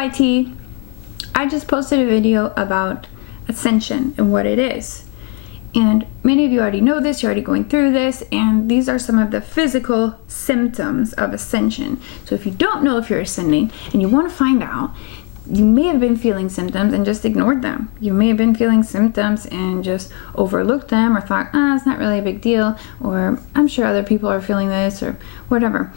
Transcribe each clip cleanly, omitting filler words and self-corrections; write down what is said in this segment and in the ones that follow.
YT. I just posted a video about Ascension and what it is. And many of you already know this, you're already going through this, and these are some of the physical symptoms of Ascension. So if you don't know if you're ascending and you want to find out, you may have been feeling symptoms and just ignored them. You may have been feeling symptoms and just overlooked them or thought, it's not really a big deal, or I'm sure other people are feeling this or whatever.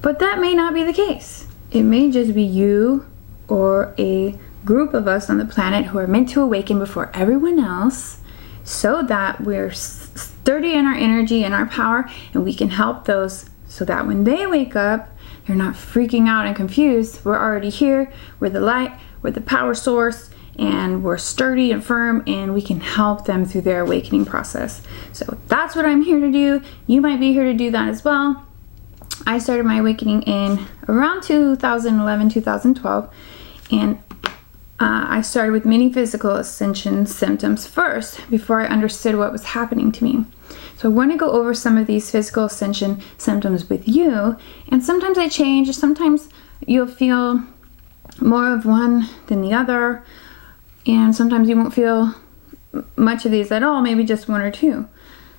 But that may not be the case. It may just be you or a group of us on the planet who are meant to awaken before everyone else, so that we're sturdy in our energy and our power, and we can help those so that when they wake up, they're not freaking out and confused. We're already here, we're the light, we're the power source, and we're sturdy and firm, and we can help them through their awakening process. So that's what I'm here to do. You might be here to do that as well. I started my awakening in around 2011, 2012, and I started with many physical ascension symptoms first before I understood what was happening to me. So I want to go over some of these physical ascension symptoms with you, and sometimes they change. Sometimes you'll feel more of one than the other, and sometimes you won't feel much of these at all, maybe just one or two.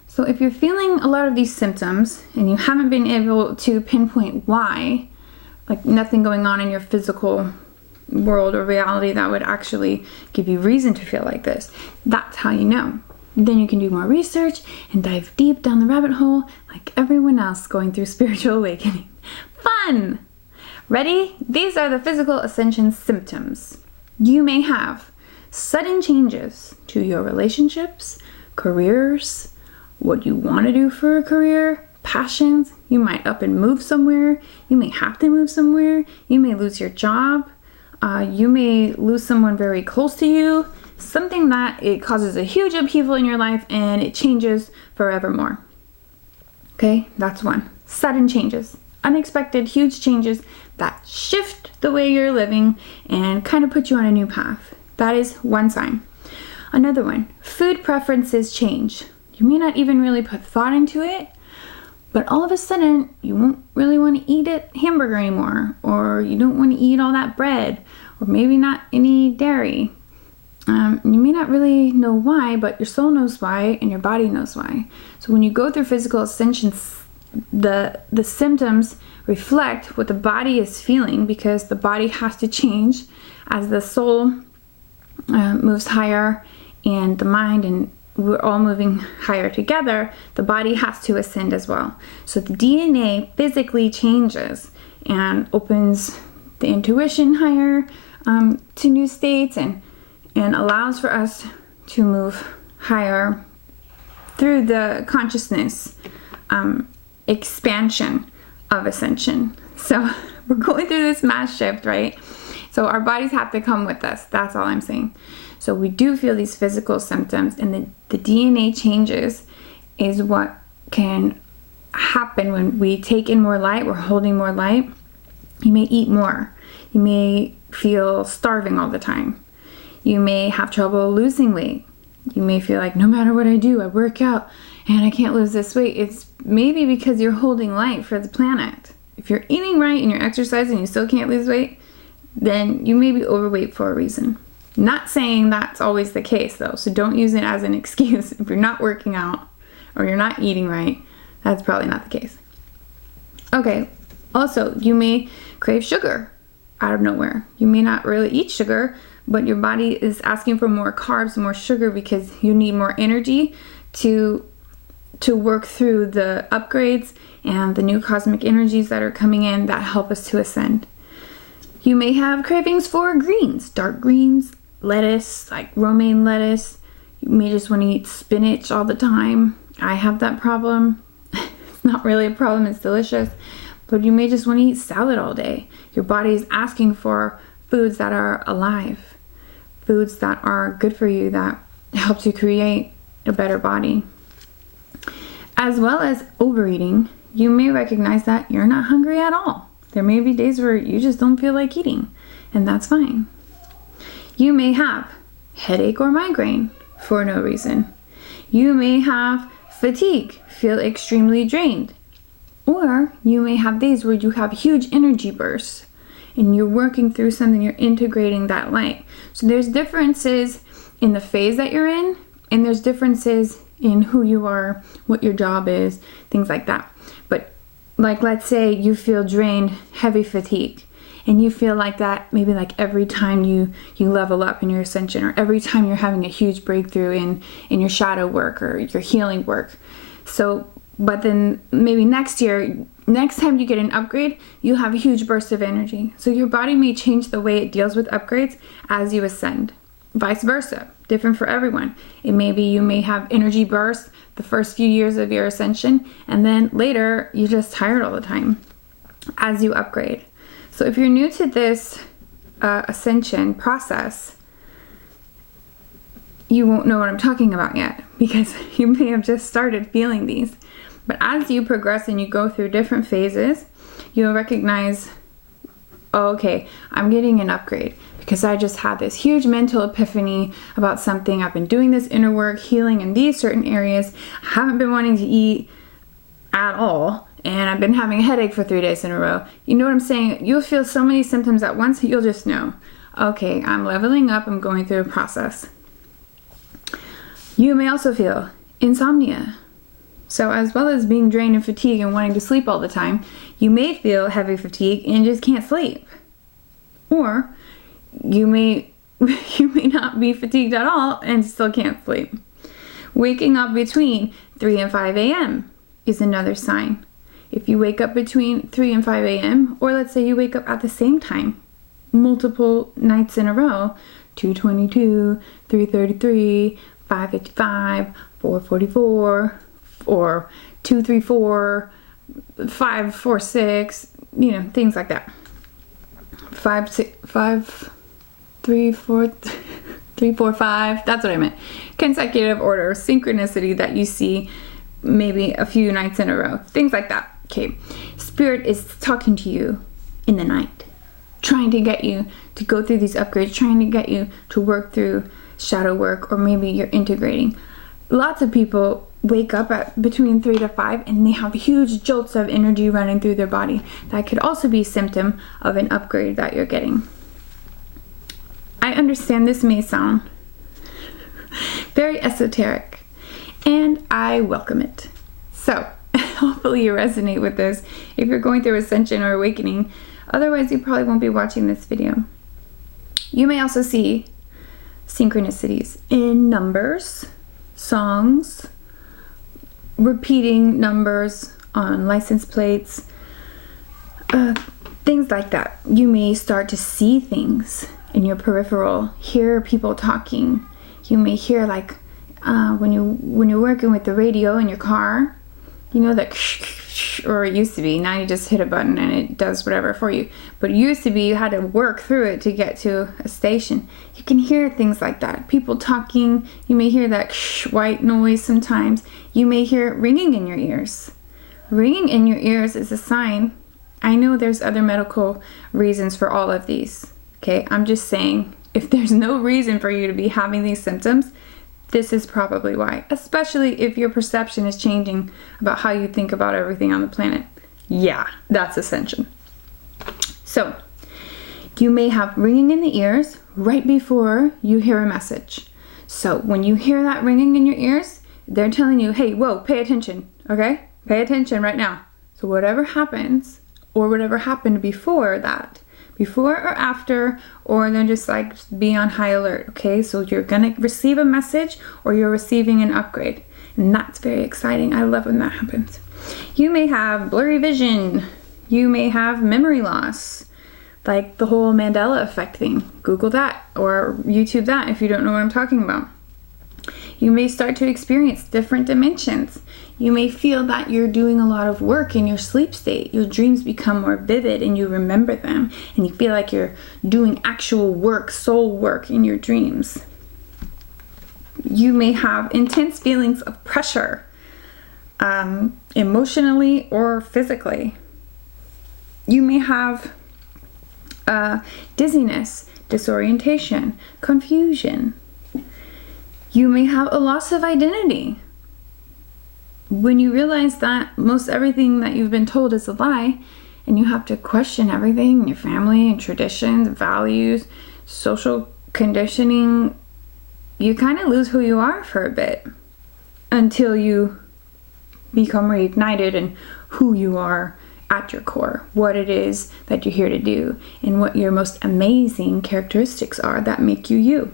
So if you're feeling a lot of these symptoms and you haven't been able to pinpoint why, like nothing going on in your physical world or reality that would actually give you reason to feel like this, that's how you know. Then you can do more research and dive deep down the rabbit hole like everyone else going through spiritual awakening. Fun! Ready? These are the physical ascension symptoms. You may have sudden changes to your relationships, careers, what you want to do for a career, passions. You might up and move somewhere. You may have to move somewhere. You may lose your job. You may lose someone very close to you, something that it causes a huge upheaval in your life and it changes forevermore. Okay, that's one. Sudden changes, unexpected, huge changes that shift the way you're living and kind of put you on a new path. That is one sign. Another one, food preferences change. You may not even really put thought into it, but all of a sudden, you won't really want to eat a hamburger anymore, or you don't want to eat all that bread, or maybe not any dairy. You may not really know why, but your soul knows why, and your body knows why. So when you go through physical ascension, the symptoms reflect what the body is feeling, because the body has to change as the soul moves higher, and the mind, and we're all moving higher together, the body has to ascend as well. So the DNA physically changes and opens the intuition higher to new states, and allows for us to move higher through the consciousness expansion of ascension. So we're going through this mass shift, right? So our bodies have to come with us. That's all I'm saying. So we do feel these physical symptoms, and the DNA changes is what can happen when we take in more light, we're holding more light. You may eat more. You may feel starving all the time. You may have trouble losing weight. You may feel like no matter what I do, I work out and I can't lose this weight. It's maybe because you're holding light for the planet. If you're eating right and you're exercising and you still can't lose weight, then you may be overweight for a reason. Not saying that's always the case though, so don't use it as an excuse. If you're not working out or you're not eating right, that's probably not the case. Okay, also you may crave sugar out of nowhere. You may not really eat sugar, but your body is asking for more carbs, more sugar, because you need more energy to work through the upgrades and the new cosmic energies that are coming in that help us to ascend. You may have cravings for greens, dark greens, lettuce, like romaine lettuce. You may just want to eat spinach all the time. I have that problem. It's not really a problem, it's delicious. But you may just want to eat salad all day. Your body is asking for foods that are alive, foods that are good for you, that helps you create a better body. As well as overeating, you may recognize that you're not hungry at all. There may be days where you just don't feel like eating, and that's fine. You may have headache or migraine for no reason. You may have fatigue, feel extremely drained. Or you may have days where you have huge energy bursts and you're working through something, you're integrating that light. So there's differences in the phase that you're in, and there's differences in who you are, what your job is, things like that. But like, let's say you feel drained, heavy fatigue, and you feel like that maybe like every time you level up in your ascension, or every time you're having a huge breakthrough in your shadow work or your healing work. So, but then maybe next time you get an upgrade, you'll have a huge burst of energy. So your body may change the way it deals with upgrades as you ascend. Vice versa, different for everyone. It may be you may have energy bursts the first few years of your ascension, and then later you're just tired all the time as you upgrade. So if you're new to this ascension process, you won't know what I'm talking about yet, because you may have just started feeling these. But as you progress and you go through different phases, you'll recognize, oh, okay, I'm getting an upgrade because I just had this huge mental epiphany about something. I've been doing this inner work, healing in these certain areas. I haven't been wanting to eat at all, and I've been having a headache for 3 days in a row. You know what I'm saying? You'll feel so many symptoms at once, you'll just know, okay, I'm leveling up, I'm going through a process. You may also feel insomnia. So as well as being drained and fatigued and wanting to sleep all the time, you may feel heavy fatigue and just can't sleep. Or you may not be fatigued at all and still can't sleep. Waking up between 3 and 5 a.m. is another sign. If you wake up between 3 and 5 a.m., or let's say you wake up at the same time, multiple nights in a row, 2:22, 3:33, 5:55, 4:44, or 2:34, 5:46, you know, things like that. 3:4:5, that's what I meant. Consecutive order, synchronicity that you see maybe a few nights in a row, things like that. Okay, Spirit is talking to you in the night, trying to get you to go through these upgrades, trying to get you to work through shadow work, or maybe you're integrating. Lots of people wake up at between 3 to 5 and they have huge jolts of energy running through their body. That could also be a symptom of an upgrade that you're getting. I understand this may sound very esoteric, and I welcome it. So hopefully you resonate with this if you're going through ascension or awakening. Otherwise, you probably won't be watching this video. You may also see synchronicities in numbers, songs, repeating numbers on license plates, things like that. You may start to see things in your peripheral, hear people talking. You may hear, like, when you're working with the radio in your car, you know that, or it used to be, now you just hit a button and it does whatever for you. But it used to be you had to work through it to get to a station. You can hear things like that. People talking, you may hear that white noise sometimes. You may hear ringing in your ears. Ringing in your ears is a sign. I know there's other medical reasons for all of these. Okay, I'm just saying, if there's no reason for you to be having these symptoms, this is probably why, especially if your perception is changing about how you think about everything on the planet. Yeah, that's ascension. So, you may have ringing in the ears right before you hear a message. So, when you hear that ringing in your ears, they're telling you, hey, whoa, pay attention, okay? Pay attention right now. So, whatever happens, or whatever happened before that, before or after, or then just like be on high alert, okay? So you're gonna receive a message or you're receiving an upgrade, and that's very exciting. I love when that happens. You may have blurry vision. You may have memory loss, like the whole Mandela effect thing. Google that or YouTube that if you don't know what I'm talking about. You may start to experience different dimensions. You may feel that you're doing a lot of work in your sleep state. Your dreams become more vivid and you remember them, and you feel like you're doing actual work, soul work in your dreams. You may have intense feelings of pressure, emotionally or physically. You may have dizziness, disorientation, confusion. You may have a loss of identity. When you realize that most everything that you've been told is a lie, and you have to question everything, your family and traditions, values, social conditioning, you kind of lose who you are for a bit until you become reignited in who you are at your core, what it is that you're here to do, and what your most amazing characteristics are that make you you.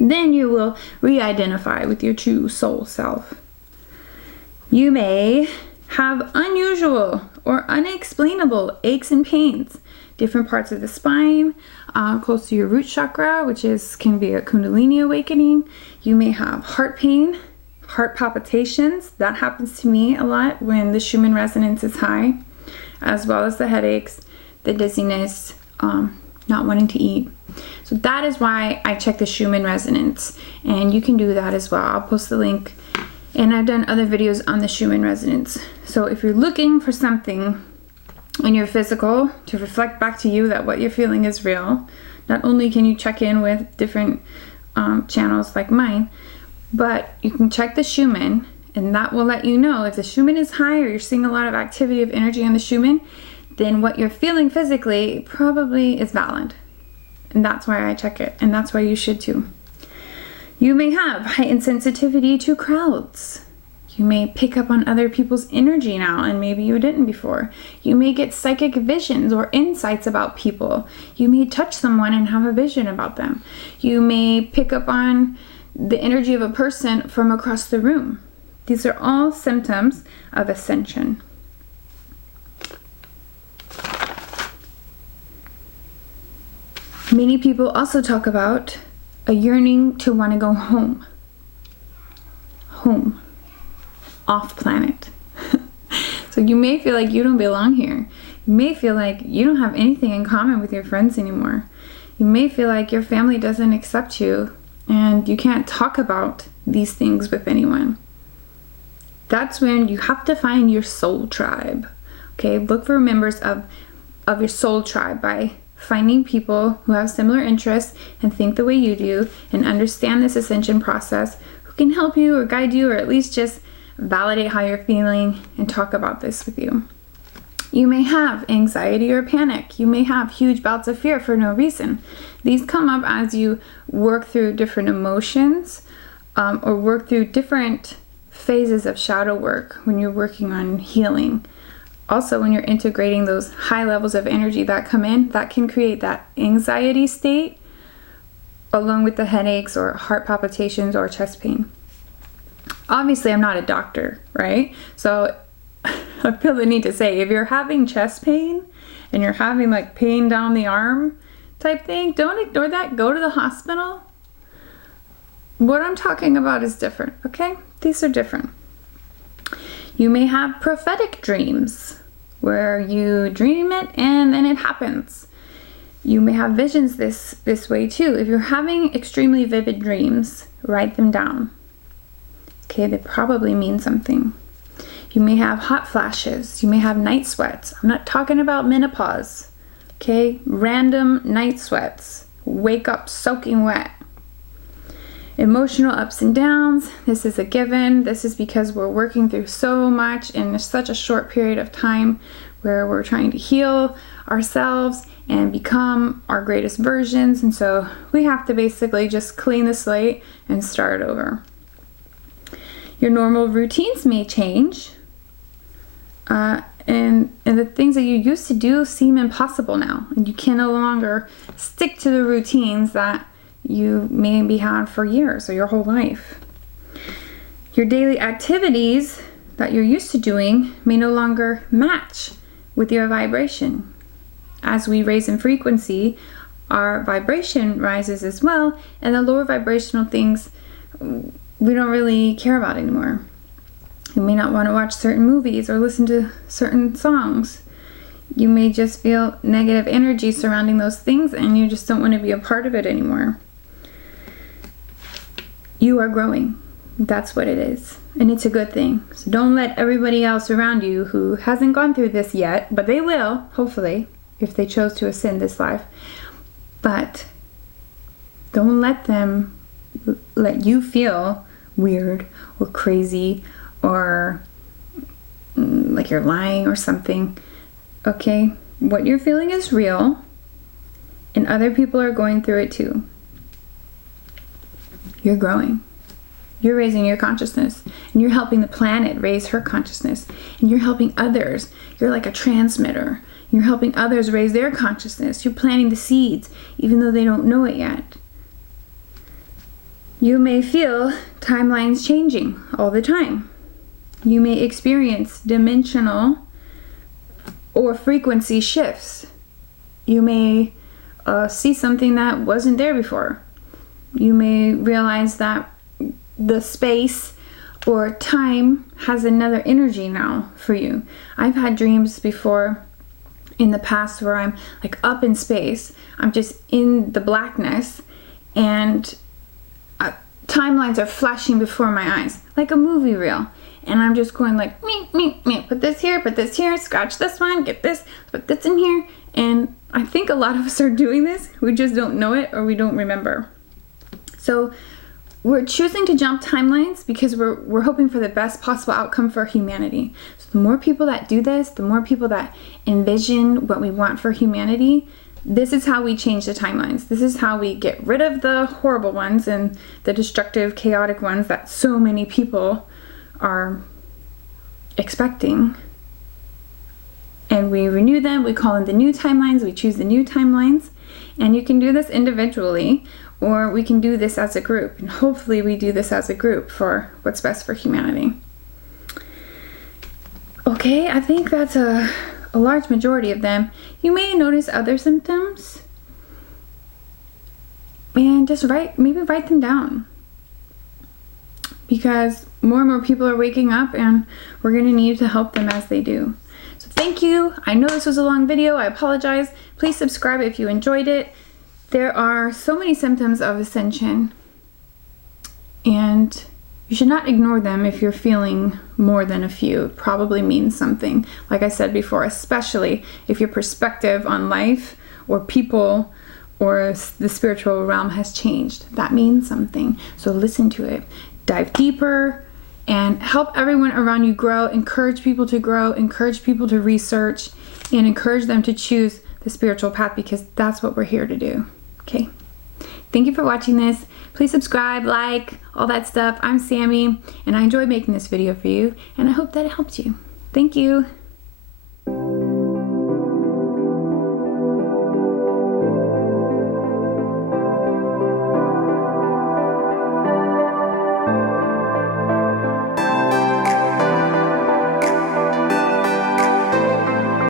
Then you will re-identify with your true soul self. You may have unusual or unexplainable aches and pains, different parts of the spine, close to your root chakra, which can be a Kundalini awakening. You may have heart pain, heart palpitations. That happens to me a lot when the Schumann resonance is high, as well as the headaches, the dizziness, not wanting to eat. So that is why I check the Schumann resonance, and you can do that as well. I'll post the link, and I've done other videos on the Schumann resonance. So if you're looking for something in your physical to reflect back to you that what you're feeling is real, not only can you check in with different channels like mine, but you can check the Schumann, and that will let you know if the Schumann is high or you're seeing a lot of activity of energy on the Schumann, then what you're feeling physically probably is valid. And that's why I check it, and that's why you should too. You may have heightened sensitivity to crowds. You may pick up on other people's energy now, and maybe you didn't before. You may get psychic visions or insights about people. You may touch someone and have a vision about them. You may pick up on the energy of a person from across the room. These are all symptoms of ascension. Many people also talk about a yearning to want to go home. Home. Off planet. So you may feel like you don't belong here. You may feel like you don't have anything in common with your friends anymore. You may feel like your family doesn't accept you and you can't talk about these things with anyone. That's when you have to find your soul tribe. Okay, look for members of your soul tribe by finding people who have similar interests and think the way you do and understand this ascension process, who can help you or guide you or at least just validate how you're feeling and talk about this with you. You may have anxiety or panic. You may have huge bouts of fear for no reason. These come up as you work through different emotions or work through different phases of shadow work when you're working on healing. Also, when you're integrating those high levels of energy that come in, that can create that anxiety state along with the headaches or heart palpitations or chest pain. Obviously, I'm not a doctor, right? So I feel the need to say, if you're having chest pain and you're having like pain down the arm type thing, don't ignore that. Go to the hospital. What I'm talking about is different, okay? These are different. You may have prophetic dreams where you dream it and then it happens. You may have visions this way too. If you're having extremely vivid dreams, write them down. Okay, they probably mean something. You may have hot flashes. You may have night sweats. I'm not talking about menopause. Okay, random night sweats. Wake up soaking wet. Emotional ups and downs. This is a given. This is because we're working through so much in such a short period of time where we're trying to heal ourselves and become our greatest versions. And so we have to basically just clean the slate and start over. Your normal routines may change. And the things that you used to do seem impossible now. And you can no longer stick to the routines that you maybe had for years or your whole life. Your daily activities that you're used to doing may no longer match with your vibration. As we raise in frequency, our vibration rises as well, and the lower vibrational things we don't really care about anymore. You may not want to watch certain movies or listen to certain songs. You may just feel negative energy surrounding those things and you just don't want to be a part of it anymore. You are growing. That's what it is. And it's a good thing. So don't let everybody else around you who hasn't gone through this yet, but they will, hopefully, if they chose to ascend this life. But don't let them let you feel weird or crazy or like you're lying or something. Okay? What you're feeling is real, and other people are going through it too. You're growing. You're raising your consciousness, and you're helping the planet raise her consciousness, and you're helping others. You're like a transmitter. You're helping others raise their consciousness. You're planting the seeds, even though they don't know it yet. You may feel timelines changing all the time. You may experience dimensional or frequency shifts. You may see something that wasn't there before. You may realize that the space or time has another energy now for you. I've had dreams before in the past where I'm like up in space. I'm just in the blackness, and timelines are flashing before my eyes like a movie reel. And I'm just going like, me, put this here, scratch this one, get this, put this in here. And I think a lot of us are doing this. We just don't know it, or we don't remember. So we're choosing to jump timelines because we're hoping for the best possible outcome for humanity. So the more people that do this, the more people that envision what we want for humanity, this is how we change the timelines. This is how we get rid of the horrible ones and the destructive, chaotic ones that so many people are expecting. And we renew them, we call in the new timelines, we choose the new timelines. And you can do this individually, or we can do this as a group. And hopefully we do this as a group for what's best for humanity. Okay, I think that's a large majority of them. You may notice other symptoms, and just maybe write them down, because more and more people are waking up, and we're going to need to help them as they do. So thank you. I know this was a long video. I apologize. Please subscribe if you enjoyed it. There are so many symptoms of ascension, and you should not ignore them if you're feeling more than a few. It probably means something. Like I said before, especially if your perspective on life or people or the spiritual realm has changed. That means something. So listen to it. Dive deeper and help everyone around you grow. Encourage people to grow. Encourage people to research, and encourage them to choose the spiritual path, because that's what we're here to do. Okay. Thank you for watching this. Please subscribe, like, all that stuff. I'm Sami, and I enjoyed making this video for you, and I hope that it helped you. Thank you.